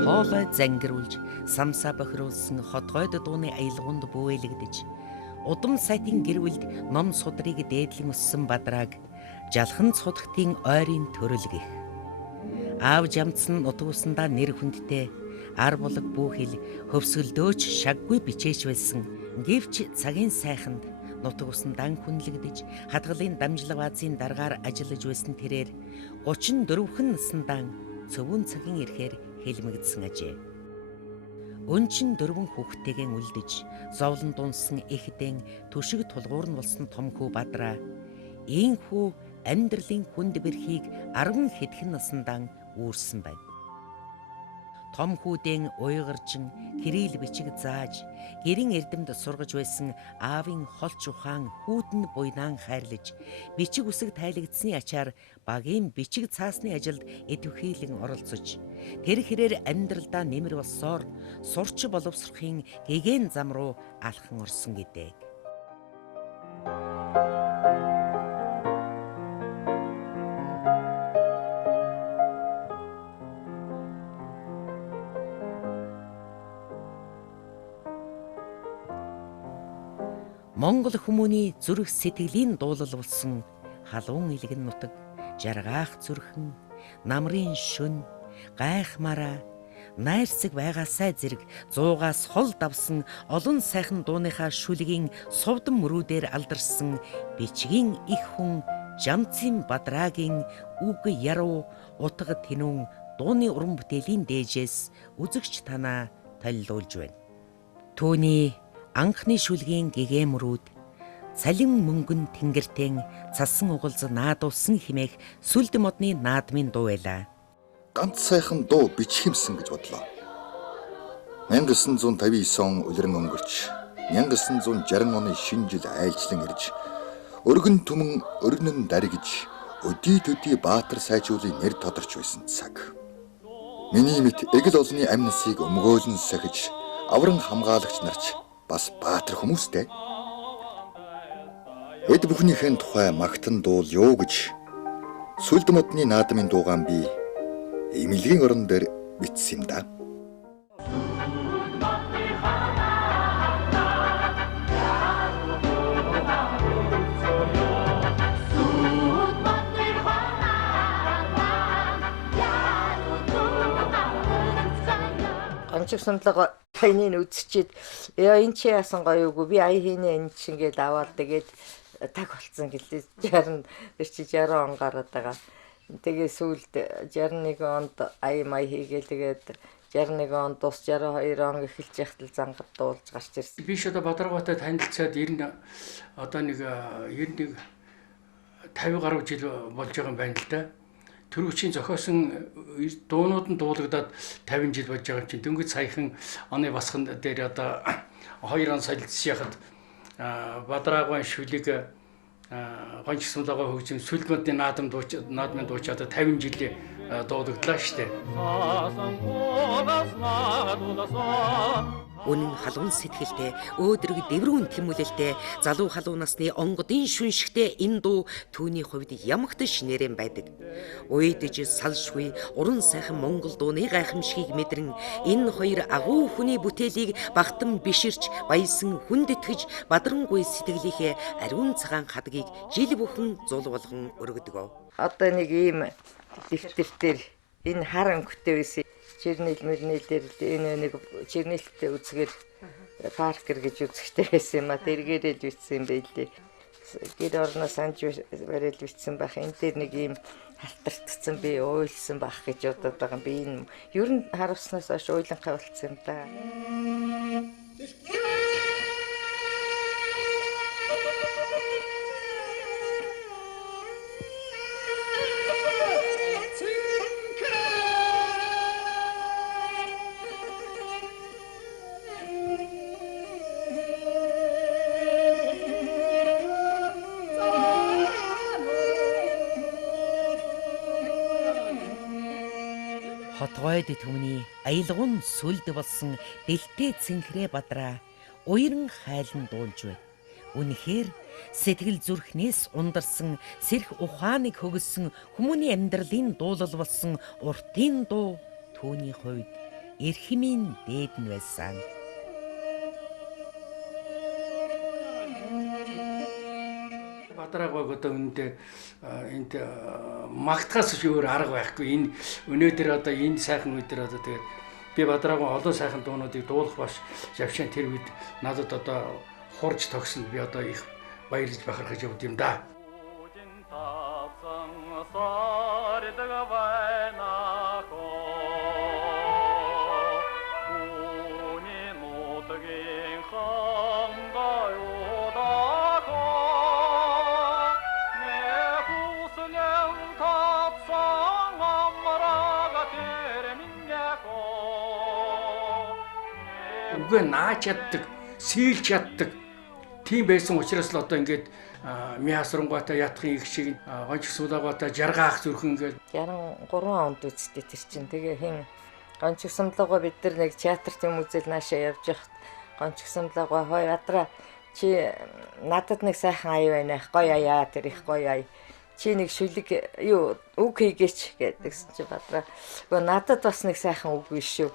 Хоолой зангируулж, самсаа бохируулсан хотгойд дууны аялгаунд бүвээлэгдэж, удам сайтын гэр бүлд ном судрыг дээдлэн өссөн бадрааг жалхан цудхтын ойрын төрөлгөх. Аав жамцсан нутгуусандаа нэр хүндтэй ар булаг бүхэл хөвсгөлдөөч шаггүй бичээч байсан. Гэвч цагийн сайханд нутгуусандан хүнлэгдэж хадгалын дамжлага баазын даргаар ажиллаж байсан тэрээр 34хэн насндаа цөвөн цагийн ирэхээр хэлмэгдсэн ажээ. Өнчин 4 хүүхдтэйгэн үлдэж, зовлон дунсан эхдэн түшиг тулгуур нь болсон том хүү Бадраа ийхүү амьдралын хүнд бэрхийг 10 хэдхэн насндан үүрсэн байна. Том хүүдэн уйгаржин кирилл бичиг зааж, гэрийн эрдэмд сургаж байсан аавын холч ухаан хүүтэн буйнаан хайрлаж, бичиг үсэг тайлагдсны ачаар багийн бичиг цаасны ажилд идэвхийлэн оролцож, тэр хэрээр амьдралдаа нэмэр болсоор сурч боловсрохын гэгээн зам руу алхан орсон гэдэг. Монгол хүмүүний зүрх сэтгэлийн дуулал болсон халуун илгэн нутаг, жаргаах зүрхэн, намрын шүн, гайхмараа, найрсаг байгаасай зэрэг 100-аас хол давсан олон сайхан дууныхаа шүлгийн совдон мөрүүдээр алдарсан бичгийн их хүн Жамцын Бадраагийн үг яруу утга тэнүүн дууны уран бүтээлийн дээжээс үзэгч танаа танилцуулж байна. Түүний анхны шүлгийн гэгээмрүүд цалин мөнгөн тэнгэртэн цасан угалз наадуулсан химээх сүлд модны наадмын дуу байлаа. Ганц сайхан дуу бичхэмсэн гэж бодлоо. 1959 он улиран өнгөрч 1960 оны шинэ жил айлчлан ирж өргөн түмэн өргөнөн даригж өдий төдий баатар сайжуулын нэр тодорч байсан цаг. Миний мэт эгэл олны амь насыг өмгөөлөн сахиж авран хамгаалагч нарч бас баатар хүмүүстэй. Эд бүхнийхэн тухай магтан дуул юу гэж сүлд модны наадмын дуугаан би эмнэлгийн орон дээр бичсэн юм да. Анчиг сандлага тайныг үзчихэд энэ чи яасан гоё үгүй би ая хийнэ энэ чи ингээд аваад тэгээд таг болцсон гэлээ 60 тэр чи 60 он гараад байгаа. Тэгээ сүүлд 61 онд ая май хийгээл тэгээд 61 онд тус 62 он эхэлж яхтал зангад дуулж гарч ирсэн. Би ч одоо Бадаргаатай танилцаад 90 одоо нэг 91 50 гаруй жил болж байгаа юм байна л да. Төрөвчийн зохиосон дуунууд нь дуулагдаад 50 жил болж байгаа юм чинь дөнгөж саяхан оны басхан дээр одоо 2 он солилцож яхад Бадраагийн шүлэг гонч суулгаа хөгжим сүлд модны наадмын дууч одоо 50 жилийн дуулагдлаа штэ. Үнэн халуун сэтгэлтэй, өөдрөг дэврүүн тэмүүлэлтэй, залуу халуун насны онгодын шүншигтэй энэ дуу түүний хувьд ямагтш нэрэн байдаг. Уйдж салшгүй, уран сайхан монгол дууны гайхамшигыг мэдрэн энэ хоёр агуу хүний бүтээлийг багтан биширч баясан хүндэтгэж бадрангуй сэтгэлийнхээ ариун цагаан хадгийг жил бүхэн зул болгон өргөдөг. Одоо нэг ийм дэвтэр энэ хар өнгөтэй байсан. Жирнэл мөрнэл дээр энэ нэг жирнэлтэй үзгээр паркер гэж үзэгтэй байсан юм а тэргээрээ л бичсэн юм байлээ. Гэр орноо санж барил бичсэн байх. Энэ дээр нэг юм халтартцсан би уйлсан байх гэж бодоод байгаа юм. Би энэ ер нь харуулснаас хойш уйланхай болцсон юм да. Хотгойд түмний аялгун сүлд болсон дэлтэй цэнхрээ Бадраа уяран хайлан дуулж байна. Үнэхээр сэтгэл зүрхнээс ундарсан сэрх ухааныг хөгөлсөн хүмүүний амьдралын дуулал болсон уртын дуу түүний хувьд эрхмийн дээд нь байсан. Бадраг одоо үүндээ энд магтахаас өөр арга байхгүй. Энэ өнөөдөр одоо энэ сайхан үедэр одоо тэгээд би Бадрагын олон сайхан дуунуудыг дуулах баш явшин тэр үед надад одоо хурж тогсонд би одоо их баярлаж бахархаж явд юм да. Үгүй нааж яддаг, сийлж яддаг. Тийм байсан учраас л одоо ингээд мясрангуйтай ятхын их шиг гонч суулгаатай жаргаах зүрхэн ингээд 63 онд үсттэй тэр чинь тэгээ хин гонч сумлагаа бид нар нэг театрт юм үзэл наашаа явж явахт гонч сумлагаа хой Бадраа чи надад нэг сайхан ая байна гоё аяа тэр их гоё ая чи нэг шүлэг юу үг хийгээч гэдэгсэн чи Бадраа үгүй надад бас нэг сайхан үг биш шүү.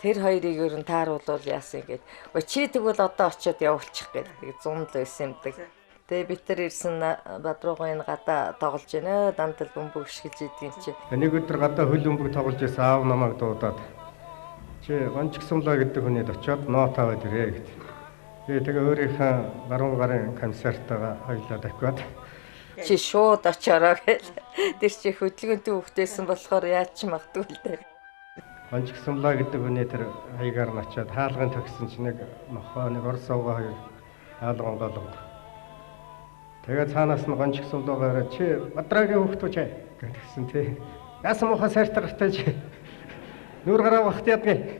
Тэр хоёрыг ер нь тааруулвал яасан гээд. Чи тэгвэл одоо очиод явуулчих гэдэг зум л байсан юмдаг. Тэгээ бид нар ирсэн Бадруугийн гадаа тоглож байна. Дандал бөмбөг шилж идэв чи. Нэг өдөр гадаа хөл бөмбөг тоглож байсан аав намайг дуудаад чи гончгсамлаа гэдэг хүнийд очиод ноот аваад ирээ гэдэг. Би тэгээ өөрийнхөө баруун гарын концертаа хоёлаа дахиад чи шууд очороо гэл. Тэр чи хөдөлгөөнтэй хөвгтэйсэн болохоор яаж ч магадгүй л дээ. Гончгсамлаа гэдэг хүний тэр хаягаар нь очиод хаалгын төгсөн чинь нэг нохоо нэг орс суугаа хоёр хаалган голгод. Тэгээд цаанаас нь гончгсамлаагаар чи Бадрагийн хөвгтөө чи гэдгсэн тий. Яасан муха сайртай гартай чи. Нүр гараа вахт ядгий.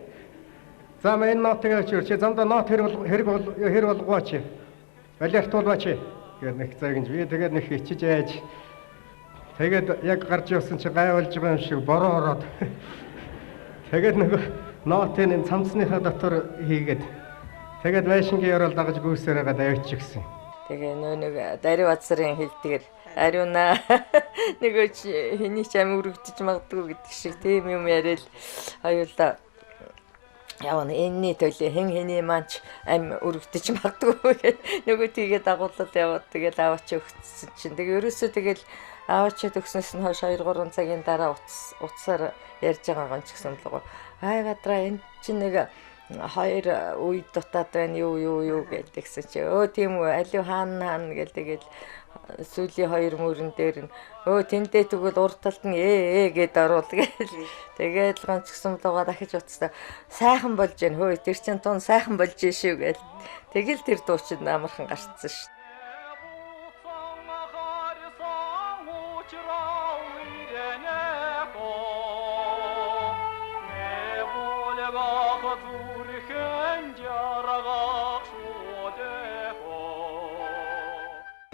За мен нотыг очир чи замда нот хэрэг болгоо чи. Балертуулва чи. Гэт нэг цагийнж би тэгээд нэг хичиж айж. Тэгээд яг гарч явсан чи гайвалж байгаа юм шиг бороо ороод. Тэгээд нэг нотын цамцныхаа дотор хийгээд тэгээд байшингийн орол дагаж гүйсээр гадаа явчихсан. Тэгээ нэг дари бацрын хэлдгээр ариуна нэг хэний ч ам өргөдөж магадгүй гэдэг шиг тийм юм яриад аюулаа явна энэний төлөө хэний манч ам өргөдөж магадгүй нөгөө тийгээ дагуулад яваад тэгээд аваач өгсөн чинь тэгээ ерөөсөө тэгэл аваач өгснөөс нь хойш 2-3 цагийн дараа утсаар ярьж байгаа гонч гэсэн л гоо. Ай Бадраа энэ чинь нэг хоёр үед дутаад байна юу гэдэгсэн чи тийм үү алив хаана гэл тэгэл сүүлийн хоёр мөрөн дээр нь тэндээ тэгвэл урд талд нь гэд оруул гээл тэгээд гонч гэсэн л гоо дахиж утсаа сайхан болж гэн хөөе тэр чин тун сайхан болж шүү гээл тэгэл тэр дуу чинь амархан гарцсан шүү.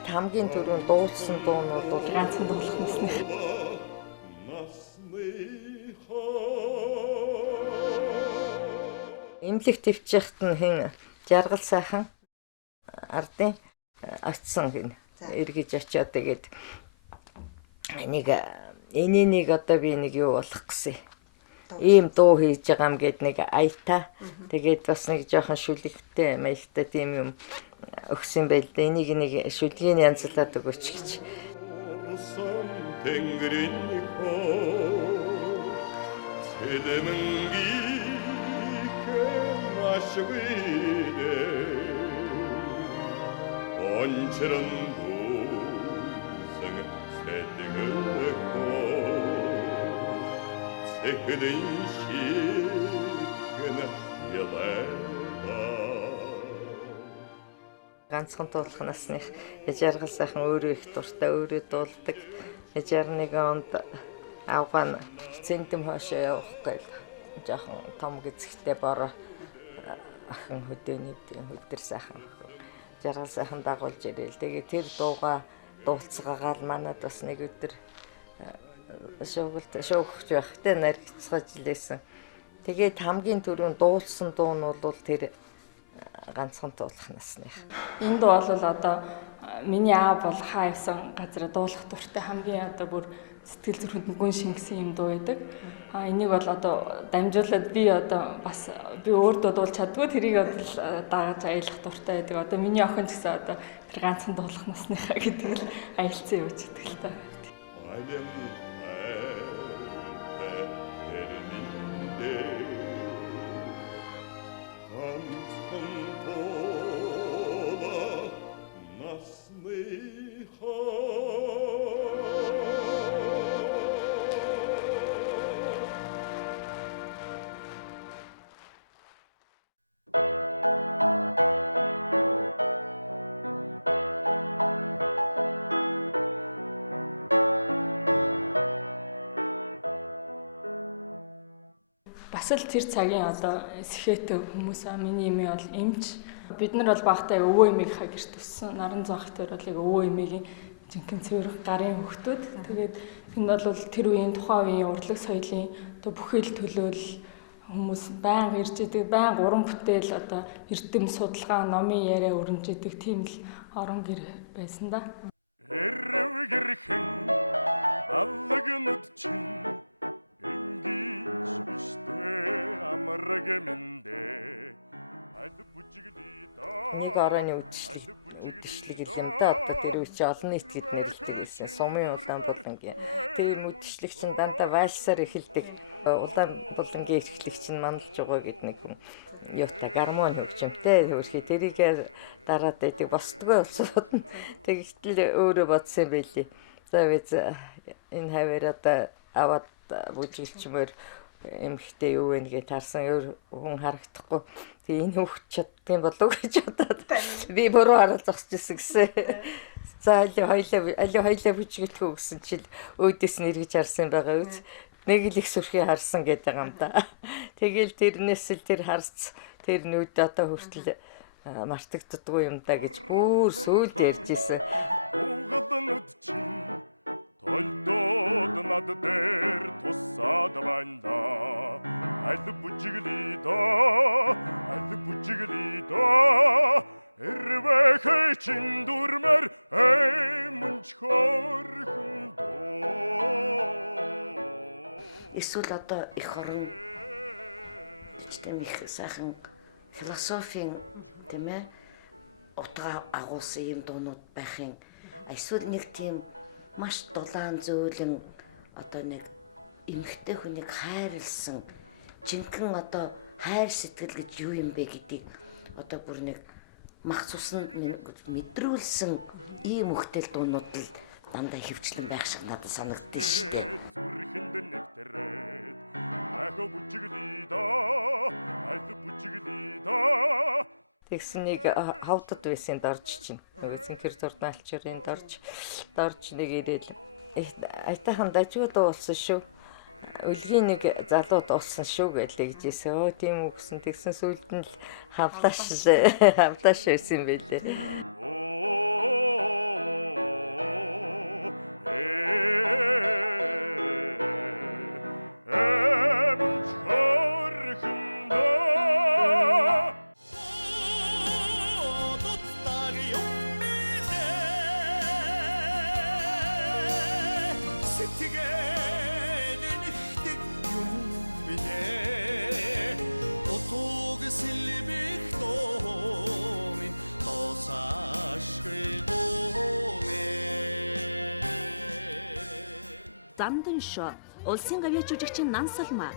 Хамгийн түрүүнд дуулсан дуунууд бол ганцхан дуулах насны. Имлэг твчихт нь хин жаргал сайхан ардын очсон гин эргэж очиод тэгээд нэг энэнийг одоо би нэг юу болох гэсэн. Ийм дуу хийж байгаа юм гээд нэг аятаа тэгээд бас нэг жоохон шүлэгтэй маягтай тийм юм өгсөн байл да. Энийг нэг шүлгийг янзлаад өгөөч гэж. Ганцхан дуулах насных жаргал сайхан өөрөө их дуртай өөрөө дуулдаг. 61 онд авгаан цэнтэм хоошоо явах гээл жоохон том гэцэгтэй бороо ахын хөдөөний хөдөр сайхан жаргал сайхан дагуулж ирээл. Тэгээ тэр дууга дуулцгаагаал манад бас нэг өдөр шуугч байхтай наригцгааж лээсэн. Тэгээд хамгийн түрүүнд дуулсан дуу нь бол тэр ганцхан дуулах насных. Энэ дуу бол одоо миний аав бол хаа явсан газараа дуулах дуртай хамгийн одоо бүр сэтгэл зүрхэнд гүн шингэсэн юм дуу байдаг. Энийг бол одоо дамжуулаад би одоо бас би өөртөө дуулж чаддгүй тэрийг одоо дагаж аялах дуртай байдаг. Одоо миний охин ч гэсэн одоо тэр ганцхан дуулах насныхаа гэдэг л аялцсан явж байдаг л та. Бас л тэр цагийн одоо сэхэтэ хүмүүс миний эмээ бол эмч. Бид нар бол багтаа өвөө эмээгийнхаа гэрт өссөн. Наран зоох тэр бол яг өвөө эмээгийн жинхэнэ цэвэрх гарын хөвгтүүд. Тэгээд энэ бол тэр үеийн тухайн үеийн урлаг соёлын одоо бүхэл төлөөлөл хүмүүс байнга ирж идэг, байнга уран бүтээл одоо эрдэм судалгаа, номын яриа өрнөж идэг тийм л орон гэр байсан да. Нэг орооны үдшилэг юм да. Одоо тэр үе чи олон нийт гэд нэрлэдэг байсан. Сумын улаан булангийн. Тийм үдшилэг чинь дандаа вальсаар эхэлдэг. Улаан булангийн эрхлэг чинь манлж байгаа гэд нэг хүн юутай гармон хөгжимтэй хөрхий тэрийг дараад байдаг босдгоо улсууд нь. Тэгэхдээ өөрөө бодсон юм байли. За вэз энэ хавар одоо аваад бүжиглчмээр эмхтэй юу вэ гэж тарсан хүн харагдахгүй. Тэгээ энэ хөвгч чаддсан болов гэж бодоод би буруу хараад зогсож ирсэн гэсэн. За хоёлаа бүжиглэхүү гэсэн чил өөдөөс нь эргэж харсан байгаа үз. Нэг л их сүрхий харсан гэдэг юм да. Тэгэл тэрнээс л тэр харц тэр нүд одоо хүртэл мартагддаггүй юм да гэж бүр сөүлд ярьж исэн. Эсвэл одоо их орон тийм их сайхан философийн тийм ээ утга агуулсан юм дуунууд байхын эсвэл нэг тийм маш дулаан зөөлөн одоо нэг эмхтэй хүнийг хайрлсан жинхэнэ одоо хайр сэтгэл гэж юу юм бэ гэдгийг одоо бүр нэг мах цуснд мэдрүүлсэн ийм хөвгтөл дуунууд л дандаа хөвчлэн байх шиг надад санагддээ шүү дээ. Тэгсэн нэг хавдад байсан дорж чинь нөгөө зинхэр зурдан алчрын дорж нэг ирээл айтайхан дажгүй дуулсан шүү. Үлгийн нэг залуу дуулсан шүү гэж лэгжээсээ. Өө тийм үү гэсэн тэгсэн сүлд нь л хавлааш байсан байлээ. Зандан шоо улсын гавьяа жүжигчин Нансалма.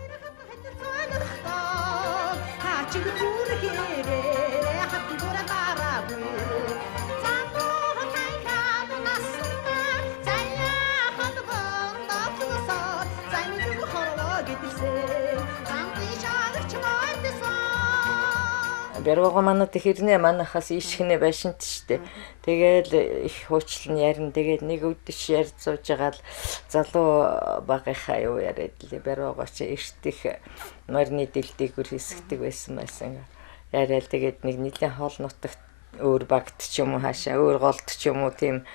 Бэрвэго манад хэрнээ манахаас ишгнээ байшинт штэ. Тэгээл их хуучлан ярина. Тэгээд нэг өдөш ярьж сууж байгаа л залуу багынхаа юу яриад лээ. Бэрвэго чи эртих морины дэлдэгүр хэсгдэг байсан. Яриад тэгээд нэг нэлийн хоол нутагт өөр багт ч юм уу хаашаа өөр голд ч юм уу тийм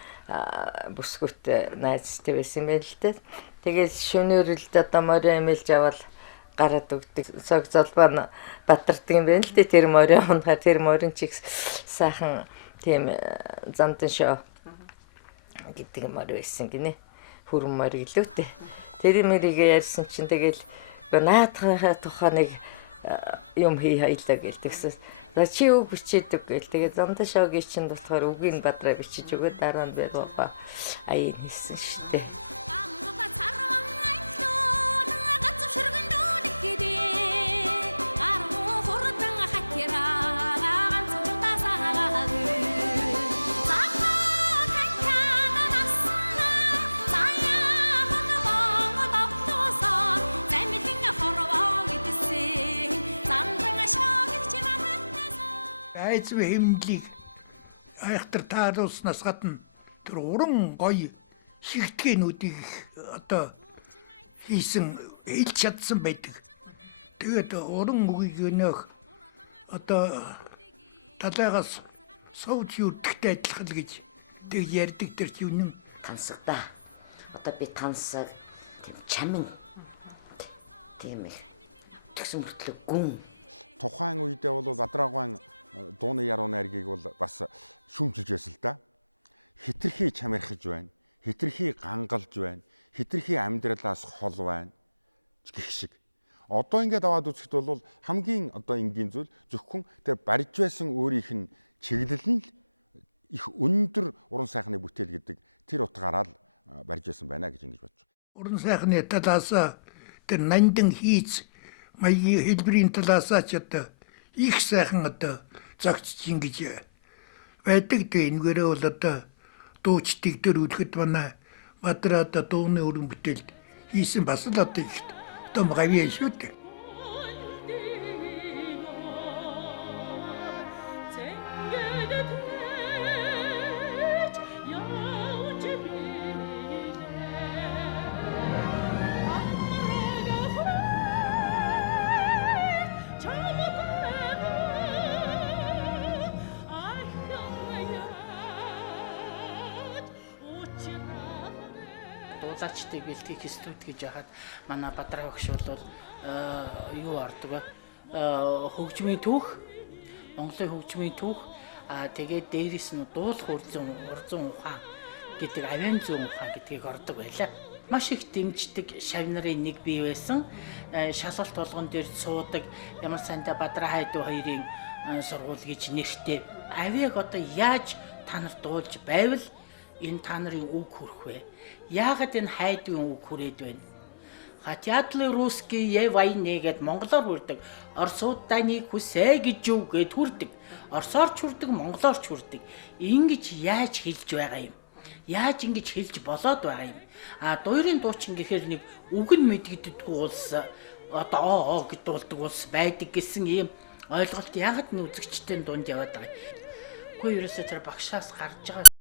бүсгүйт найзтай байсан байл л дээ. Тэгээд шөнөөрөлд одоо морин эмэлж аваад гараад өгдөг цог золбоо батардаг юм байна л дээ. Тэр морин унахаар тэр морин чиг сайхан тийм зандан шоо гэдэг юмар байсан гинэ. Хүрмээр гэлөөтэй. Тэр мэрийг ярьсан чинь тэгэл наадхынхаа тухай нэг юм хий хаялаа гэлдэгсээс чи үг бичээдэг гэл. Тэгээд замдаа шогийн чинь болохоор үгийг бадраа бичиж өгөөд дараа нь барууга аян хийсэн штэ. Айцв хэмнэлийг айхтар тааруулснаас гадна тэр уран гоё шигтгээнүүдийг одоо хийсэн хэлж чадсан байдаг. Тэгээд уран үгийг өнөөх одоо талаагаас сувж юрдэгтэй адилхан л гэж тэг ярьдаг тэр чинь тансаг да. Одоо би тансаг тийм чамин тийм их тэгсэн мөртлөө гүн. Уран сайхны талаас тэр нандин хийц маягийн хэлбэрийн талаас ч одоо их сайхан одоо зогцож ингэж байдаг. Энэгээрээ бол одоо дуучдыг дөрвөлөхөд манай Бадраа одоо дууны өрн бүтээлд хийсэн бас л одоо их том гавьяа шүү дээ. Дуулаачдыг бэлтгэх студ гэж яхад манай Бадраа багш бол юу ордог вэ? Хөгжмийн түүх, Монголын хөгжмийн түүх, тэгээд дээрээс нь дуулах урзан ухаан гэдэг авиан зүүн ухаан гэдгийг ордог байлаа. Маш их дэмждэг шав нарын нэг бий байсан. Шалгалт болгон дээр суудаг ямар сандаа Бадраа хайдуу хоёрын сургууль гэж нэртэй. Авиаг одоо яаж та нарт дуулж байвал энэ та нарын үг хүрэх вэ? Яагаад энэ хайдын үг хүрээд байна? Хатятлы русский е войне гэд монголоор хүрдэг. Оросуудаа нэг хүсэ гэж юу гэд хүрдэг. Оросоор ч хүрдэг, монголоор ч хүрдэг. Ингэж яаж хэлж байгаа юм? Яаж ингэж хэлж болоод байгаа юм? Дуурийн дуучин гэхээр нэг үг нь мэдэгддэггүй улс одоо гэд дуулдаг улс байдаг гэсэн ийм ойлголт яагаад н үзэгчдийн дунд яваад байгаа юм? Үгүй ерөөсөө тэр багшаас гарч байгаа